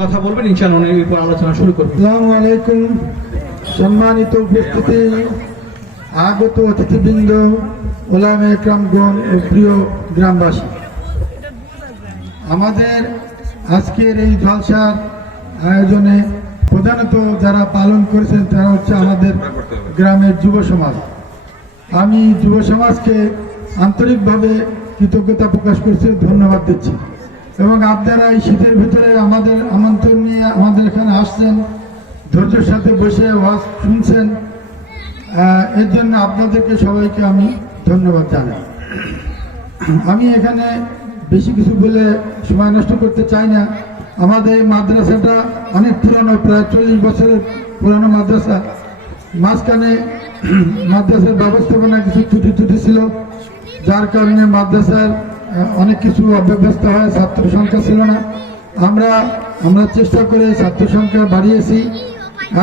কথা বলবেন আলোচনা শুরু সম্মানিত উপস্থিতি, আগত অতিথিবৃন্দ, ওলামে ও প্রিয় গ্রামবাসী। আমাদের আজকের এই জলসার আয়োজনে প্রধানত যারা পালন করেছেন, তারা হচ্ছে আমাদের গ্রামের যুব সমাজ। আমি যুব সমাজকে আন্তরিকভাবে কৃতজ্ঞতা প্রকাশ করছি, ধন্যবাদ দিচ্ছি। এবং আপনারা এই শীতের ভিতরে আমাদের আমন্ত্রণ নিয়ে আমাদের এখানে আসছেন ধৈর্যের সাথে বসে ওয়াজ শুনছেন এর জন্য আপনাদেরকে সবাইকে আমি ধন্যবাদ জানাই। আমি এখানে বেশি কিছু বলে সময় নষ্ট করতে চাই না। আমাদের এই মাদ্রাসাটা অনেক পুরানো, প্রায় চল্লিশ বছরের পুরানো মাদ্রাসা। মাঝখানে মাদ্রাসার ব্যবস্থাপনা কিছু ত্রুটি ত্রুটি ছিল, যার কারণে মাদ্রাসার অনেক কিছু অব্যবস্থা হয়, ছাত্র সংখ্যা ছিল না। আমরা আমরা চেষ্টা করে ছাত্র সংখ্যা বাড়িয়েছি।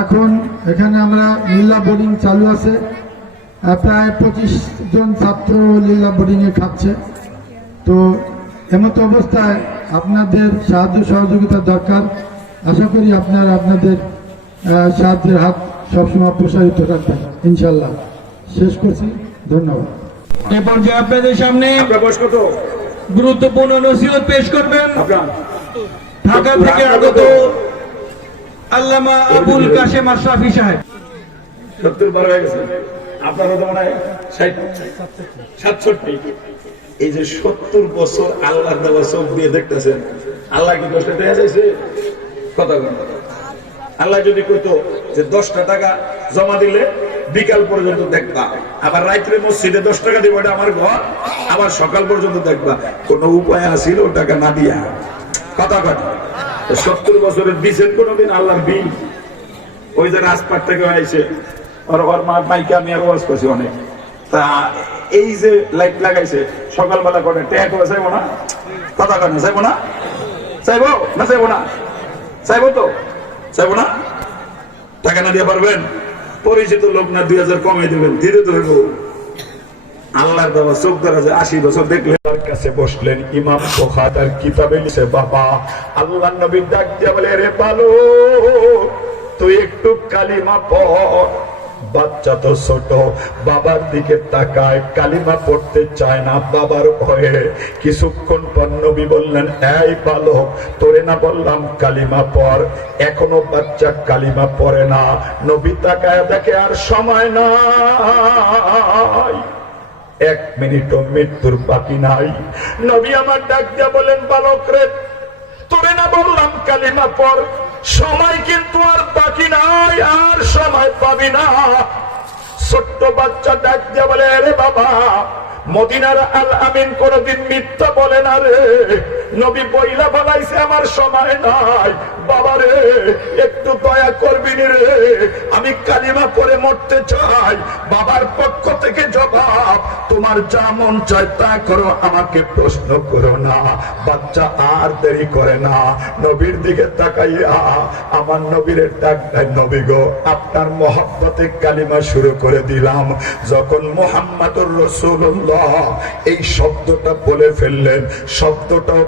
এখন এখানে আমরা নীলা বোর্ডিং চালু আছে। প্রায় পঁচিশ জন ছাত্র লীলা বোর্ডিংয়ে খাচ্ছে। তো এমতো অবস্থায় আপনাদের সাহায্য সহযোগিতা দরকার। আশা করি আপনারা আপনাদের সাহায্যের হাত সবসময় প্রসারিত রাখবেন ইনশাল্লাহ শেষ করছি। ধন্যবাদ। এ পর্যায়ে আপনাদের সামনে গুরুত্বপূর্ণ নসিহত পেশ করবেন। ঢাকা থেকে আগত। আল্লামা আবুল কাশেম আশরাফি সাহেব। সত্তর বার হয়ে গেছে। আপনার হতো মনে হয় ষাট, সাতষট্টি। এই যে সত্তর বছর আল্লাহ দেওয়া দিয়ে দেখতেছেন, আল্লাহ কি দেওয়া যাইছে? কথা আল্লাহ যদি কইতো যে দশটা টাকা জমা দিলে বিকাল পর্যন্ত দেখবা, আবার রাত্রে মসজিদে দশ টাকা দিব এটা আমার ঘর, আবার সকাল পর্যন্ত দেখবা। কোন উপায় আসিল ও টাকা না দিয়া? কথা কথা সত্তর বছরের দিছেন কোনোদিন আল্লাহর বিল ওই যে রাজপাট থেকে আইছে। ওর ওর মাইকে আমি আর ওয়াজ করছি অনেক। তা এই যে লাইট লাগাইছে, সকালবেলা করে ট্যাগ হয়ে চাইব না? কথা কেন চাইব না? চাইব না চাইব না? চাইব তো? চাইব না? টাকা না দিয়ে পারবেন? পরিচিত লোক না দুই হাজার কমে দেবেন, ধীরে ধরবো আল্লাহর দেওয়া চোখ ধরা যায় আশি বছর দেখলে তার কাছে বসলেন, ইমাম সোহাদার কিতাবে লিখে বাবা আল্লাহ নবী ডাক দিয়ে বলে, রে ভালো তুই একটু কালিমা বাচ্চা তো ছোট, বাবার দিকে তাকায়, কালিমা পড়তে চায় না বাবার ভয়ে। কিছুক্ষণ পর নবী বললেন, এই বালক তোরে না বললাম কালিমা পর এখনও বাচ্চা কালিমা পড়ে না। নবী তাকায় দেখে, আর সময় নাই। এক মিনিটও মৃত্যুর বাকি নাই। নবী আমার ডাক দিয়া বলেন, বালক রে, তোরে না বললাম কালিমা পর সময় কিন্তু আর বাকি নাই, আর সময় পাবি না। ছোট্ট বাচ্চা ডাক দিয়া বলে রে বাবা, মদিনার আল আমিন কোনদিন মিথ্যা বলে না রে। নবী বইলা বলাইছে আমার সময় নাই। রে, একটু দয়া করবি রে। আমি কালিমা করে মরতে চাই, বাবার পক্ষ থেকে জবাব। তোমার যা মন চায় তা করো, আমাকে প্রশ্ন করো না। বাচ্চা আর দেরি করে না। নবীর দিকে তাকাইয়া আমার নবীর ডাক দেয়, নবী গো, আপনার মহব্বতে কালিমা শুরু করে দিলাম। যখন মোহাম্মদুর রসুল্লাহ এই শব্দটা বলে ফেললেন, শব্দটাও